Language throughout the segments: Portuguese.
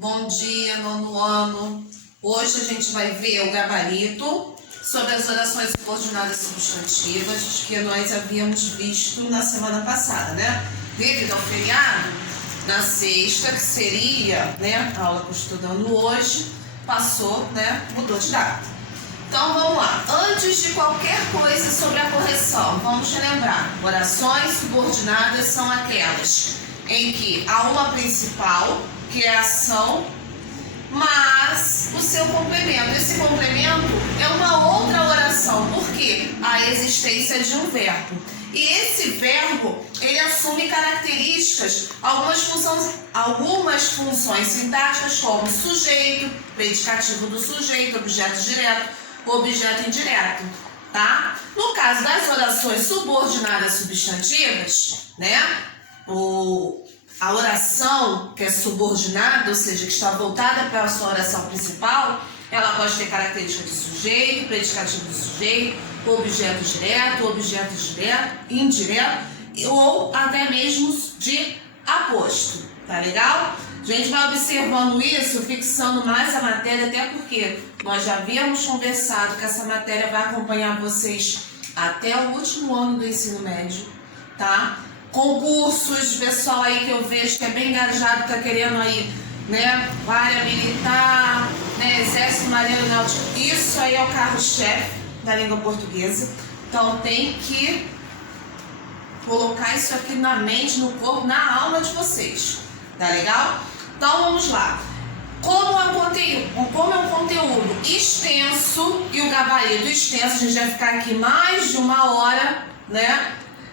Bom dia, nono ano. Hoje a gente vai ver o gabarito sobre as orações subordinadas substantivas que nós havíamos visto na semana passada, né? Devido ao feriado, na sexta, que seria, né, a aula que eu estou dando hoje, passou, né, mudou de data. Então vamos lá. Antes de qualquer coisa sobre a correção, vamos relembrar. Orações subordinadas são aquelas em que há uma principal, que é a ação, mas o seu complemento. Esse complemento é uma outra oração. Por quê? A existência de um verbo. E esse verbo, ele assume características, algumas funções sintáticas, como sujeito, predicativo do sujeito, objeto direto, objeto indireto, tá? No caso das orações subordinadas substantivas, né? A oração que é subordinada, ou seja, que está voltada para a sua oração principal, ela pode ter característica de sujeito, predicativo do sujeito, objeto direto, indireto, ou até mesmo de aposto, tá legal? A gente vai observando isso, fixando mais a matéria, até porque nós já havíamos conversado que essa matéria vai acompanhar vocês até o último ano do ensino médio, tá? Concursos, pessoal aí que eu vejo que é bem engajado, tá querendo aí, né, área militar, né, exército, marinha, náutico, isso aí é o carro-chefe da língua portuguesa. Então tem que colocar isso aqui na mente, no corpo, na alma de vocês, tá legal? Então vamos lá. Como é um conteúdo extenso e o gabarito extenso, a gente vai ficar aqui mais de 1 hora, né?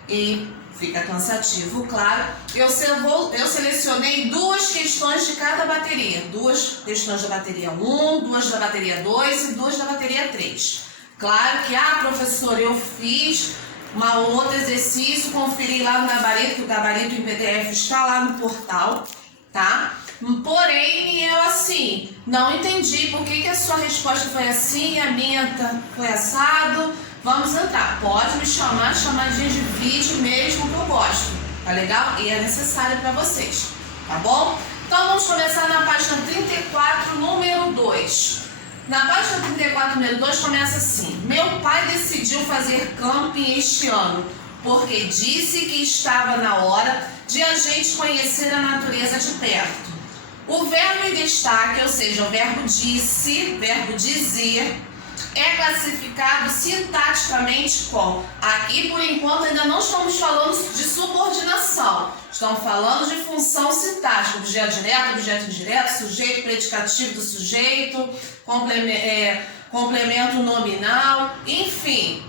E fica cansativo, claro. Eu selecionei 2 questões de cada bateria. 2 questões da bateria 1, 2 da bateria 2 e 2 da bateria 3. Claro que, professora, eu fiz um outro exercício, conferi lá no gabarito, que o gabarito em PDF está lá no portal, tá? Porém, eu assim, não entendi por que a sua resposta foi assim e a minha foi assado. Vamos entrar. Pode me chamar, chamadinha de vídeo mesmo, que eu gosto, tá legal? E é necessário para vocês, tá bom? Então vamos começar na página 34, número 2. Na página 34, número 2, começa assim: meu pai decidiu fazer camping este ano, porque disse que estava na hora de a gente conhecer a natureza de perto. O verbo em destaque, ou seja, o verbo disse, verbo dizer, é classificado sintaticamente como, aqui por enquanto ainda não estamos falando de subordinação, estamos falando de função sintática, objeto direto, objeto indireto, sujeito, predicativo do sujeito, complemento nominal, enfim.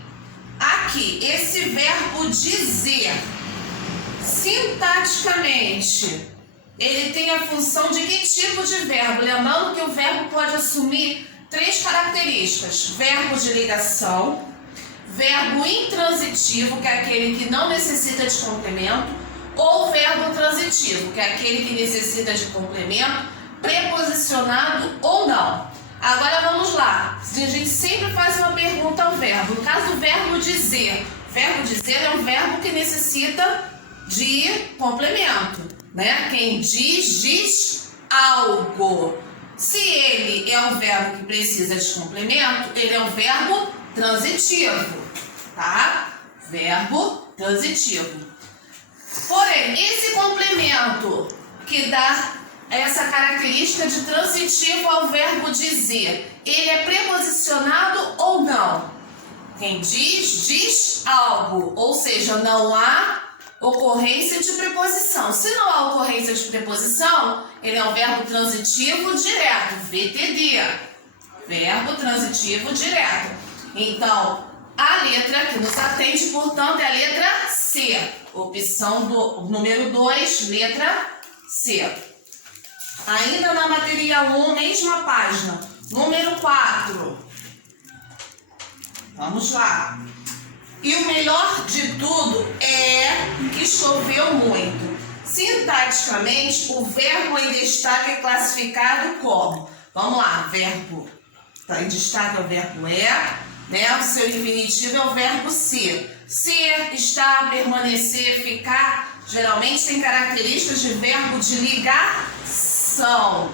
Aqui, esse verbo dizer, sintaticamente, ele tem a função de que tipo de verbo? Lembrando que o verbo pode assumir 3 características: verbo de ligação, verbo intransitivo, que é aquele que não necessita de complemento, ou verbo transitivo, que é aquele que necessita de complemento, preposicionado ou não. Agora vamos lá. A gente sempre faz uma pergunta ao verbo. No caso do verbo dizer é um verbo que necessita de complemento, né? Quem diz algo. Se ele é um verbo que precisa de complemento, ele é um verbo transitivo, tá? Verbo transitivo. Porém, esse complemento que dá essa característica de transitivo ao verbo dizer, ele é preposicionado ou não? Quem diz algo, ou seja, não há ocorrência de preposição. Se não há ocorrência de preposição, ele é um verbo transitivo direto, VTD. Verbo transitivo direto. Então, a letra que nos atende, portanto, é a letra C. Opção do número 2, letra C. Ainda na bateria 1, mesma página, número 4. Vamos lá. E o melhor de tudo é que choveu muito. Sintaticamente, o verbo em destaque é classificado como, vamos lá, verbo em destaque é o verbo né? O seu infinitivo é o verbo ser. Ser, estar, permanecer, ficar, geralmente tem características de verbo de ligação.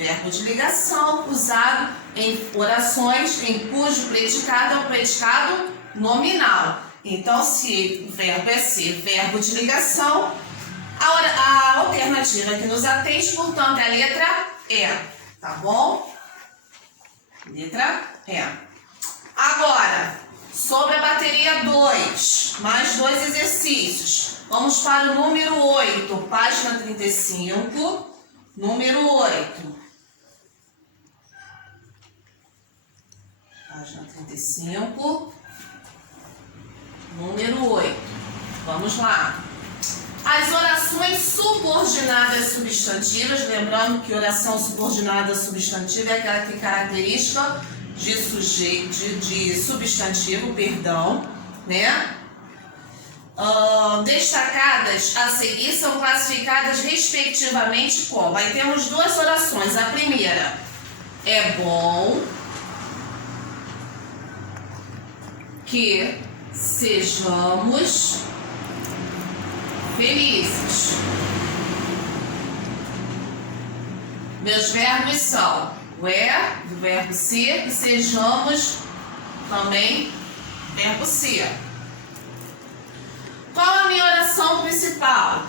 Verbo de ligação usado em orações em cujo predicado é o predicado nominal. Então, se o verbo é ser verbo de ligação, a alternativa que nos atende, portanto, é a letra E. Tá bom? Letra E. Agora, sobre a bateria 2, mais 2 exercícios. Vamos para o número 8, página 35, número 8. Página 35, número 8. Vamos lá. As orações subordinadas substantivas, lembrando que oração subordinada substantiva é aquela que característica de substantivo, perdão, né? Destacadas a seguir são classificadas respectivamente como? Aí temos duas orações. A primeira é bom que sejamos felizes. Meus verbos são o é, do verbo ser, e sejamos também verbo ser. Qual a minha oração principal?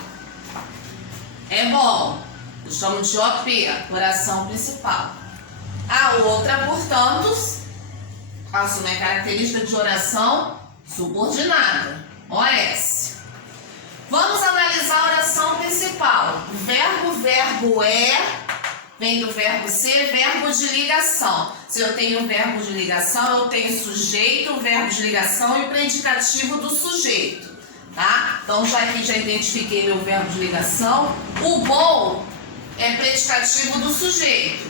É bom. Eu chamo de OP, oração principal. A outra, portanto, assume a característica de oração subordinada, OS. Vamos analisar a oração principal. Verbo é, vem do verbo ser, verbo de ligação. Se eu tenho verbo de ligação, eu tenho sujeito, verbo de ligação e o predicativo do sujeito. Tá? Então, já identifiquei meu verbo de ligação. O bom é predicativo do sujeito,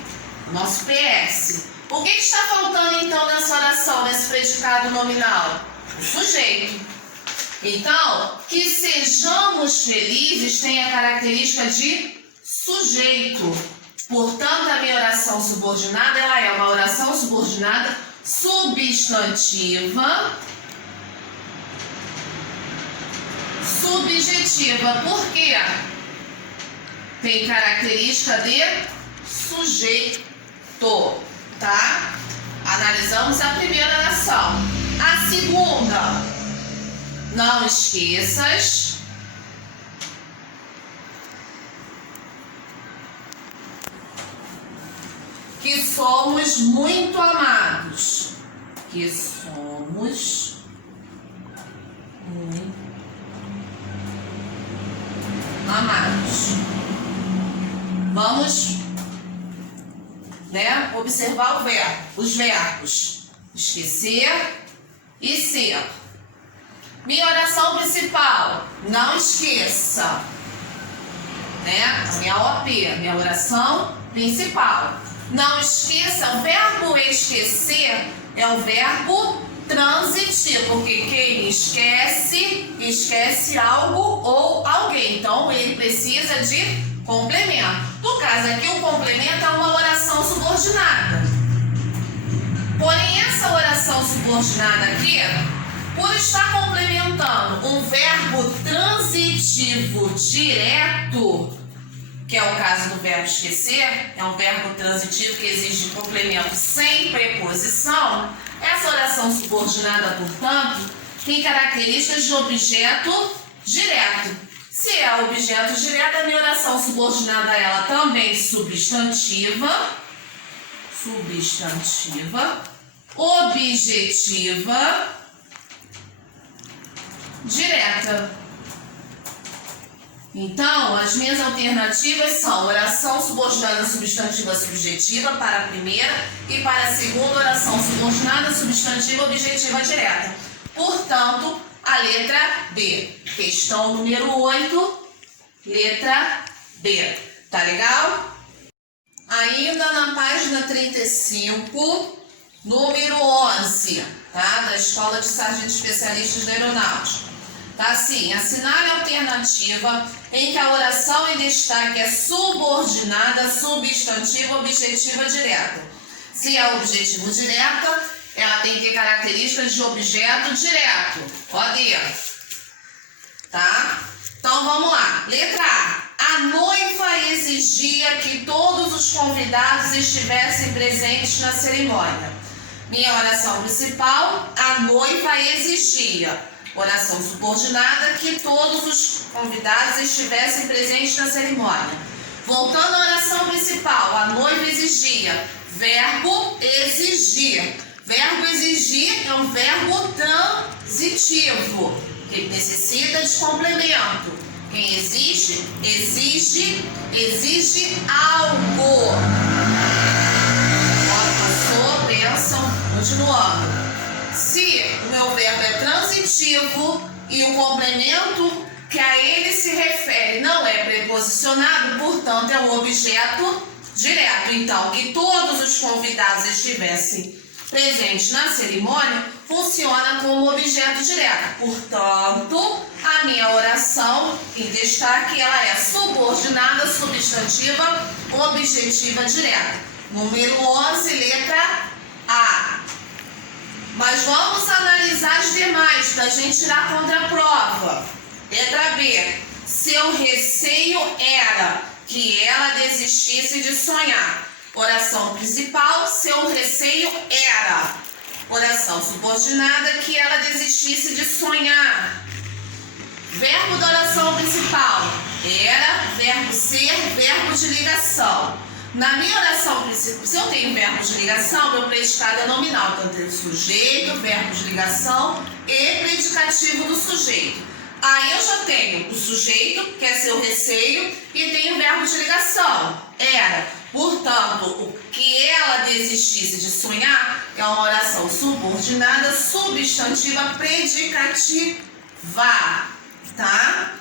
nosso PS. O que está faltando, então, nessa oração, nesse predicado nominal? O sujeito. Então, que sejamos felizes tem a característica de sujeito. Portanto, a minha oração subordinada, ela é uma oração subordinada substantiva, subjetiva. Por quê? Tem característica de sujeito, tá? Analisamos a primeira oração. A segunda, não esqueças que somos muito amados. Que somos muito amados. Vamos, né, observar os verbos. Esquecer e ser. Minha oração principal, não esqueça, né? A minha OP, minha oração principal. Não esqueça, o verbo esquecer é o verbo transitivo, porque quem esquece, esquece algo ou alguém. Então, ele precisa de complemento. No caso aqui, o complemento é uma oração subordinada. Porém, essa oração subordinada aqui, por estar complementando um verbo transitivo direto, que é o caso do verbo esquecer, é um verbo transitivo que exige complemento sem preposição, essa oração subordinada, portanto, tem características de objeto direto. Se é objeto direto, a minha oração subordinada ela também substantiva, objetiva, direta. Então, as minhas alternativas são oração subordinada substantiva subjetiva para a primeira e para a segunda, oração subordinada substantiva objetiva direta. Portanto, a letra B. Questão número 8, letra B. Tá legal? Ainda na página 35, número 11, tá? Da Escola de Sargentos Especialistas da Aeronáutica. Tá assim, assinale a alternativa em que a oração em destaque é subordinada, substantiva, objetiva, direta. Se é objetivo direta, ela tem que ter características de objeto direto. OD. Tá? Então vamos lá. Letra A. A noiva exigia que todos os convidados estivessem presentes na cerimônia. Minha oração principal, a noiva exigia. Oração subordinada, que todos os convidados estivessem presentes na cerimônia. Voltando à oração principal, a noiva exigia. Verbo exigir. Verbo exigir é um verbo transitivo, que necessita de complemento. Quem exige, exige algo. Agora passou, pensam, continuando. Se o meu verbo é transitivo e o complemento que a ele se refere não é preposicionado, portanto é um objeto direto. Então, que todos os convidados estivessem presentes na cerimônia funciona como objeto direto. Portanto, a minha oração em destaque, ela é subordinada, substantiva, objetiva, direta. Número 11, letra A. Mas vamos analisar as demais para a gente tirar contra a prova. Letra B. Seu receio era que ela desistisse de sonhar. Oração principal, seu receio era. Oração subordinada, que ela desistisse de sonhar. Verbo da oração principal, era, verbo ser, verbo de ligação. Na minha oração principal, se eu tenho verbo de ligação, meu predicado é nominal. Então, eu tenho sujeito, verbo de ligação e predicativo do sujeito. Aí eu já tenho o sujeito, que é seu receio, e tenho o verbo de ligação, era. Portanto, o que ela desistisse de sonhar é uma oração subordinada, substantiva, predicativa, tá?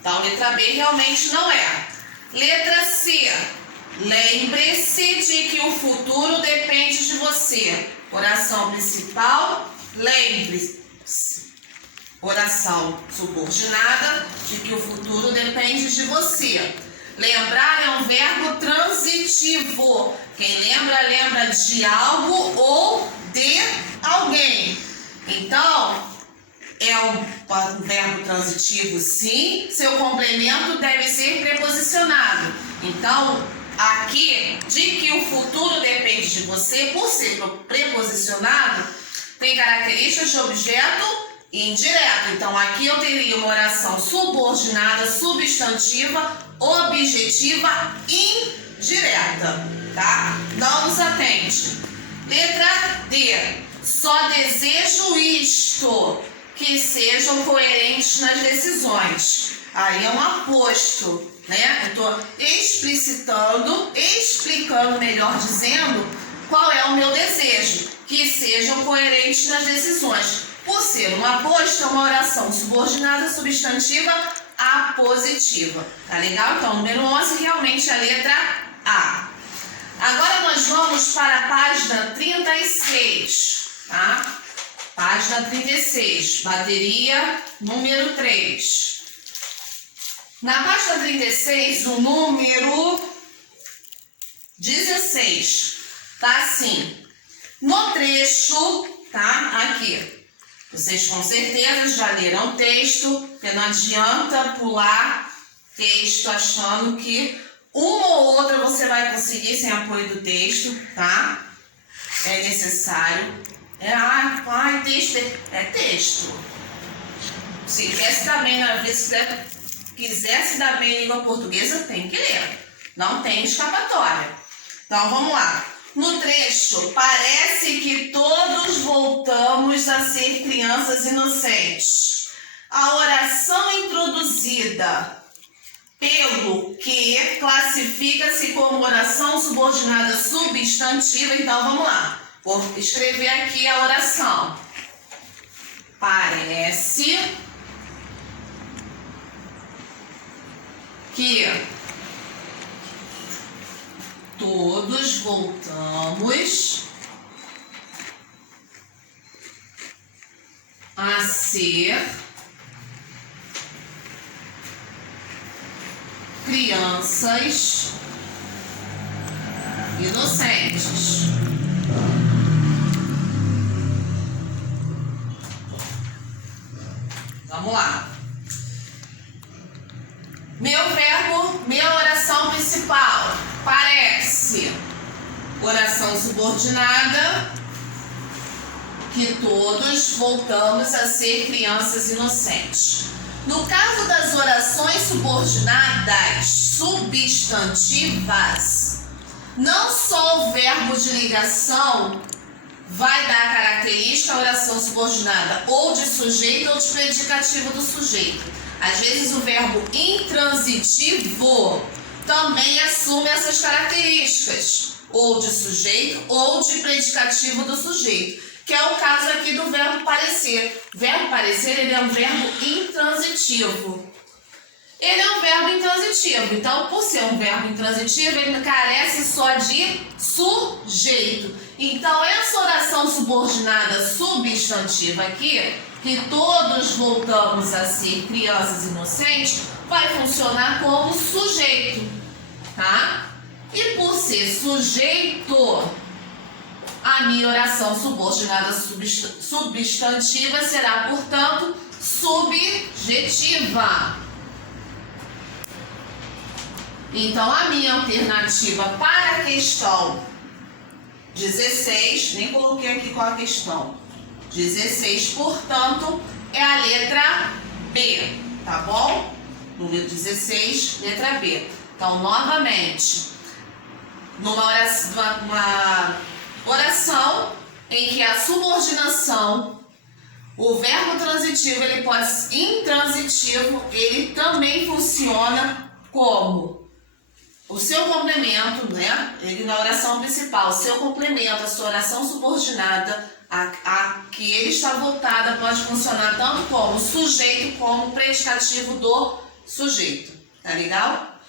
Então, letra B realmente não é. Letra C. Lembre-se de que o futuro depende de você. Oração principal, lembre-se. Oração subordinada, de que o futuro depende de você. Lembrar é um verbo transitivo. Quem lembra, lembra de algo ou de alguém. Então, é um verbo transitivo, sim. Seu complemento deve ser preposicionado. Então, aqui, de que o futuro depende de você, por ser preposicionado, tem características de objeto indireto. Então, aqui eu teria uma oração subordinada, substantiva, objetiva, indireta, tá? Não nos atende. Letra D. Só desejo isto, que sejam coerentes nas decisões. Aí é um aposto, né? Eu estou explicando, melhor dizendo, qual é o meu desejo, que sejam coerentes nas decisões. Por ser um aposto, é uma oração subordinada, substantiva, apositiva. Tá legal? Então, número 11 realmente é a letra A. Agora nós vamos para a página 36, tá? Página 36, bateria número 3. Na página 36, o número 16, tá assim. No trecho, tá? Aqui. Vocês com certeza já leram o texto, porque não adianta pular texto achando que uma ou outra você vai conseguir sem apoio do texto, tá? É necessário. Texto é texto. Se quer se dar bem na vida, se quiser se dar bem em língua portuguesa, tem que ler. Não tem escapatória. Então, vamos lá. No trecho, parece que todos voltamos a ser crianças inocentes. A oração introduzida pelo que classifica-se como oração subordinada substantiva. Então, vamos lá. Vou escrever aqui a oração. Parece que todos voltamos a ser crianças inocentes. Vamos lá. Meu verbo parece. Oração subordinada, que todos voltamos a ser crianças inocentes. No caso das orações subordinadas substantivas, não só o verbo de ligação vai dar a característica à oração subordinada ou de sujeito ou de predicativo do sujeito. Às vezes o verbo intransitivo também assume essas características, ou de sujeito ou de predicativo do sujeito, que é o caso aqui do verbo parecer. O verbo parecer, ele é um verbo intransitivo. Ele é um verbo intransitivo, então por ser um verbo intransitivo, ele carece só de sujeito. Então essa oração subordinada substantiva aqui, que todos voltamos a ser crianças inocentes, vai funcionar como sujeito, tá? E por ser sujeito, a minha oração subordinada substantiva será, portanto, subjetiva. Então, a minha alternativa para a questão 16, nem coloquei aqui qual a questão, 16, portanto, é a letra B, tá bom? Número 16, letra B. Então, novamente, numa oração em que a subordinação, o verbo transitivo, ele pode ser intransitivo, ele também funciona como o seu complemento, né? Ele na oração principal, o seu complemento, a sua oração subordinada, a que ele está voltada, pode funcionar tanto como sujeito como predicativo do sujeito. Tá legal?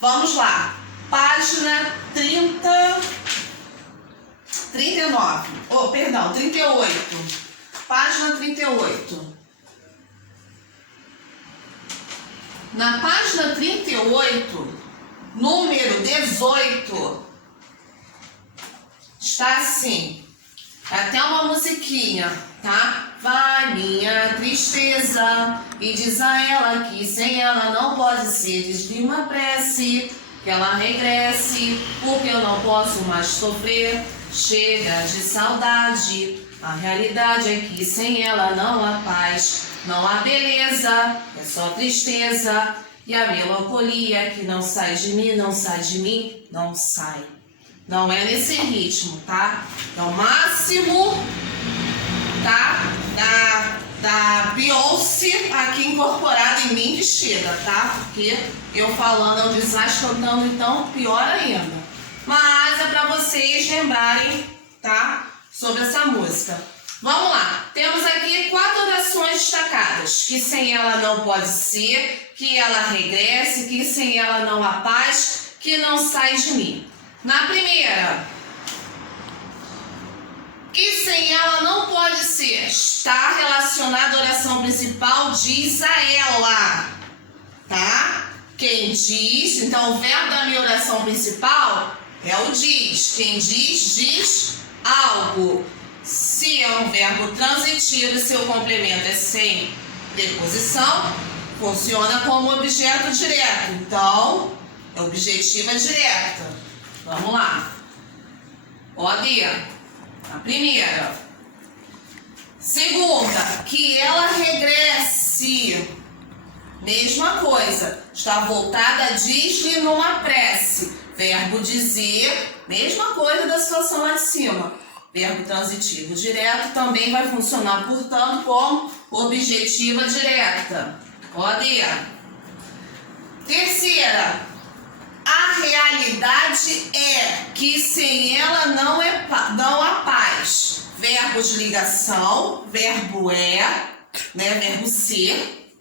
Vamos lá. Página 38. Página 38. Na página 38, número 18, está assim, até uma musiquinha, tá? Vai minha tristeza e diz a ela que sem ela não pode ser, diz-lhe uma prece, que ela regresse, porque eu não posso mais sofrer, chega de saudade, a realidade é que sem ela não há paz, não há beleza, é só tristeza. E a melancolia que não sai de mim, não sai de mim, não sai. Não é nesse ritmo, tá? É o máximo, tá? Da Beyoncé aqui incorporada em mim que chega, tá? Porque eu falando é um desastre, cantando então pior ainda. Mas é pra vocês lembrarem, tá? Sobre essa música. Vamos lá, temos aqui 4 orações destacadas, que sem ela não pode ser, que ela regresse, que sem ela não há paz, que não sai de mim. Na primeira, que sem ela não pode ser, está relacionada à oração principal, diz a ela, tá? Quem diz, então o verbo da minha oração principal é o diz, quem diz, diz algo. Se é um verbo transitivo e seu complemento é sem preposição, funciona como objeto direto. Então, é objetiva direta. Vamos lá. Pode ir. A primeira. Segunda, que ela regresse. Mesma coisa. Está voltada, diz-lhe numa prece. Verbo dizer, mesma coisa da situação lá de cima. Verbo transitivo direto também vai funcionar, portanto, como objetiva direta. Pode ir. Terceira, a realidade é que sem ela não há paz. Verbo de ligação, verbo é, né? Verbo ser.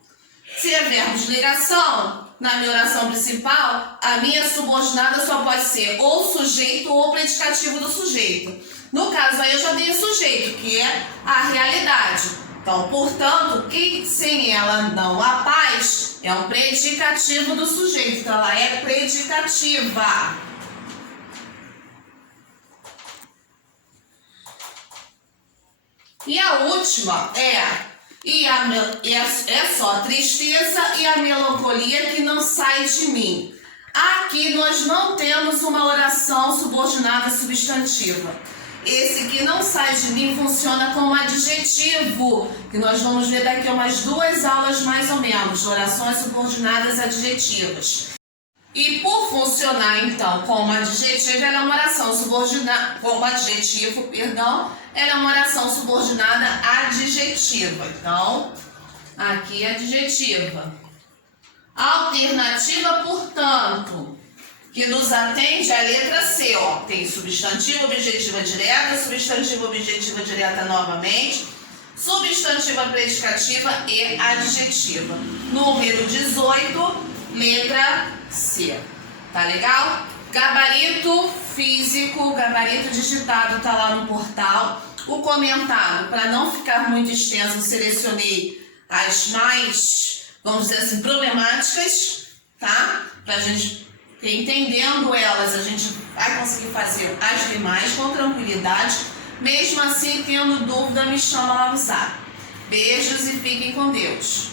Se é verbo de ligação, na minha oração principal, a minha subordinada só pode ser ou sujeito ou predicativo do sujeito. No caso aí eu já dei o sujeito, que é a realidade. Então, portanto, que sem ela não há paz é um predicativo do sujeito. Então, ela é predicativa. E a última é só a tristeza e a melancolia que não sai de mim. Aqui nós não temos uma oração subordinada substantiva. Esse aqui não sai de mim, funciona como adjetivo, que nós vamos ver daqui a umas 2 aulas mais ou menos, orações subordinadas adjetivas. E por funcionar então como adjetivo, ela é uma oração subordinada, como adjetivo, perdão, ela é uma oração subordinada adjetiva. Então, aqui adjetiva. Alternativa, portanto, que nos atende à letra C, ó. Tem substantivo, objetiva direta, substantivo, objetiva direta novamente, substantiva predicativa e adjetiva. Número 18, letra C. Tá legal? Gabarito físico, gabarito digitado tá lá no portal. O comentário, para não ficar muito extenso, selecionei as mais, vamos dizer assim, problemáticas, tá? Pra gente, entendendo elas, a gente vai conseguir fazer as demais com tranquilidade. Mesmo assim, tendo dúvida, me chama lá no zap. Beijos e fiquem com Deus.